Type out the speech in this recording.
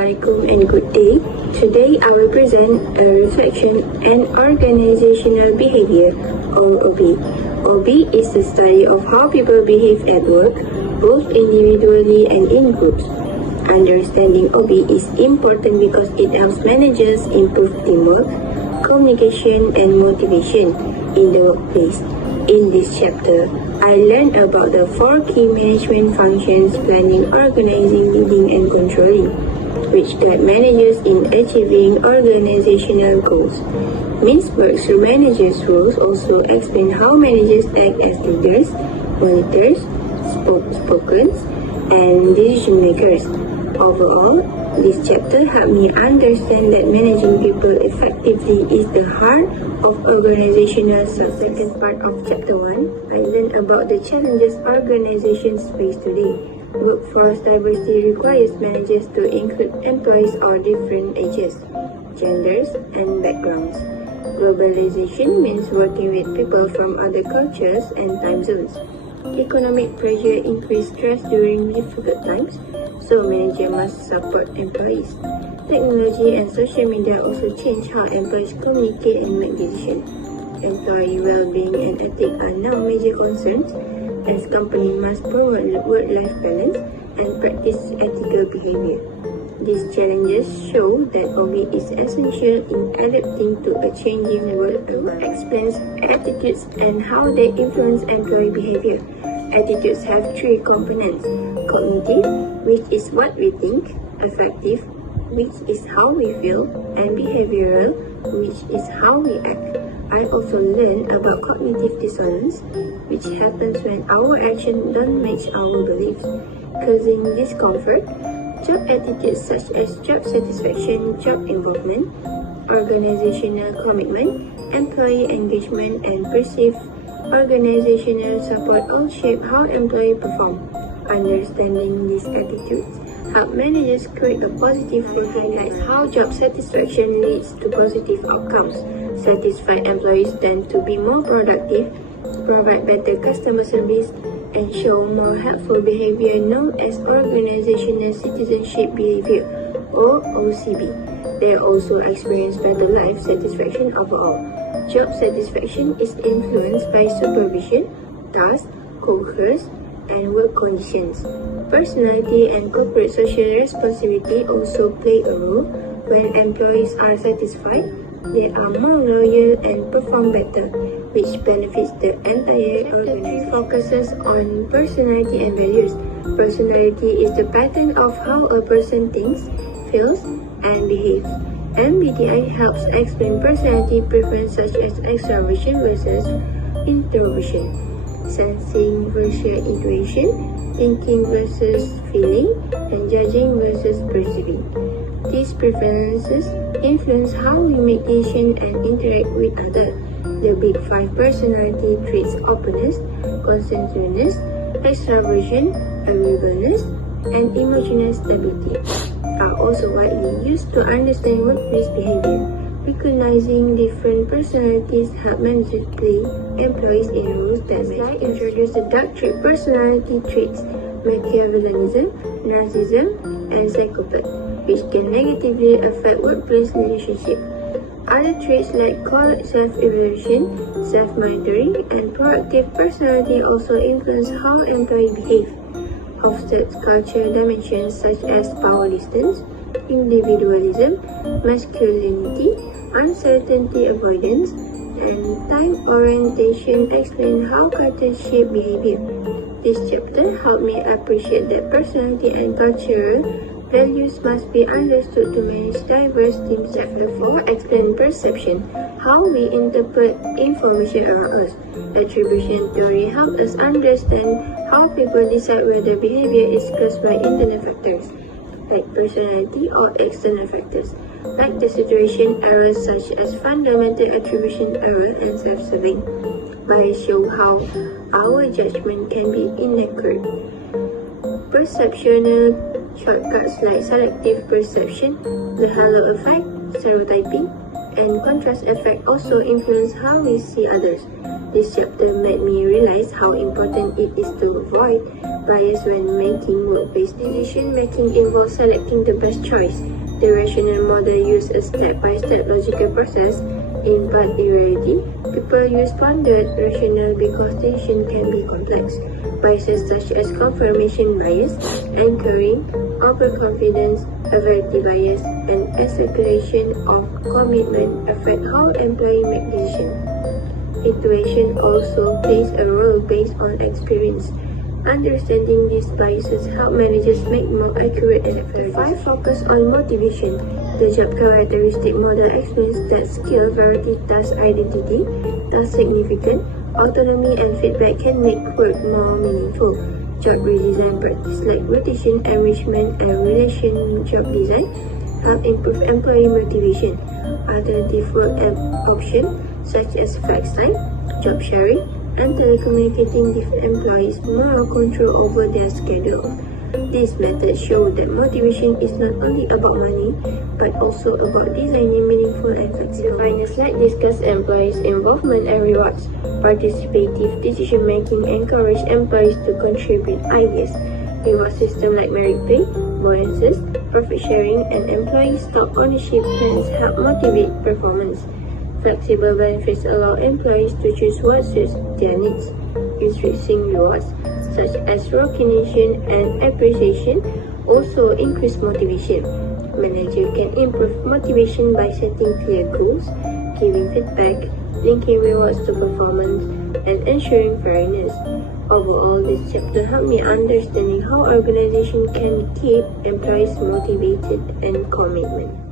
Assalamualaikum and good day. Today I will present a reflection on organizational behavior or OB. OB is the study of how people behave at work, both individually and in groups. Understanding OB is important because it helps managers improve teamwork, communication and motivation in the workplace. In this chapter, I learned about the 4 key management functions: planning, organizing, leading, and controlling, which guide managers in achieving organizational goals. Means works through managers' roles also explain how managers act as leaders, monitors, spokespersons, and decision makers. Overall, this chapter helped me understand that managing people effectively is the heart of organizational success. Second part of chapter 1, I learned about the challenges organizations face today. Workforce diversity requires managers to include employees of different ages, genders, and backgrounds. Globalization means working with people from other cultures and time zones. Economic pressure increases stress during difficult times, so managers must support employees. Technology and social media also change how employees communicate and make decisions. Employee well-being and ethics are now major concerns, as companies must promote work-life balance and practice ethical behavior. These challenges show that OB is essential in adapting to a changing world. Explains attitudes and how they influence employee behavior. Attitudes have 3 components: cognitive, which is what we think; affective, which is how we feel; and behavioral, which is how we act. I also learned about cognitive dissonance, which happens when our actions don't match our beliefs, causing discomfort. Job attitudes such as job satisfaction, job involvement, organizational commitment, employee engagement, and perceived organizational support all shape how employees perform. Understanding these attitudes help managers create a positive work. Highlights how job satisfaction leads to positive outcomes. Satisfied employees tend to be more productive, provide better customer service, and show more helpful behavior known as organizational citizenship behavior or OCB. They also experience better life satisfaction overall. Job satisfaction is influenced by supervision, tasks, co-workers, and work conditions. Personality and corporate social responsibility also play a role. When employees are satisfied, they are more loyal and perform better, which benefits the entire organization. Focuses on personality and values. Personality is the pattern of how a person thinks, feels, and behaves. MBTI helps explain personality preferences such as extroversion versus introversion, sensing versus intuition, thinking versus feeling, and judging versus perceiving. These preferences influence how we make decisions and interact with others. The big 5 personality traits: openness, conscientiousness, extraversion, agreeableness, and emotional stability are also widely used to understand workplace behavior. Recognizing different personalities help managers place employees in roles that match. Introduce the dark trait personality traits: Machiavellianism, narcissism, and psychopath, which can negatively affect workplace relationships. Other traits like cold self-evaluation, self-monitoring, and proactive personality also influence how employees behave. Hofstede's culture dimensions such as power distance, individualism, masculinity, uncertainty avoidance, and time orientation explain how cultures shape behavior. This chapter helped me appreciate that personality and cultural values must be understood to manage diverse teams. Chapter 4 explains perception, how we interpret information around us. Attribution theory helps us understand how people decide whether behavior is caused by internal factors, like personality, or external factors, like the situation errors such as fundamental attribution error and self-serving. Bias show how our judgment can be inaccurate. Perceptual shortcuts like selective perception, the halo effect, stereotyping, and contrast effect also influence how we see others. This chapter made me realize how important it is to avoid bias when making workplace decision-making involves selecting the best choice. The rational model uses a step-by-step logical process. In part reality, people use pondered rationale because decision can be complex. Biases such as confirmation bias, anchoring, overconfidence, averity bias, and acceleration of commitment affect how employees make decisions. Intuition also plays a role based on experience. Understanding these biases help managers make more accurate and effective. 5. Focus on motivation. The job characteristic model explains that skill, variety, task identity, task significant, autonomy, and feedback can make work more meaningful. Job redesign practice like rotation, enrichment, and relation job design help improve employee motivation. Alternative work options such as flex time, job sharing, and telecommunicating give employees more control over their schedule. These methods show that motivation is not only about money, but also about designing meaningful and flexible. The final slide discusses employees' involvement and rewards. Participative decision-making encourages employees to contribute ideas. Reward systems like merit pay, bonuses, profit sharing, and employee stock ownership plans help motivate performance. Flexible benefits allow employees to choose what suits their needs. Restricting rewards, such as recognition and appreciation, also increase motivation. Managers can improve motivation by setting clear goals, giving feedback, linking rewards to performance, and ensuring fairness. Overall, this chapter helped me understanding how organizations can keep employees motivated and commitment.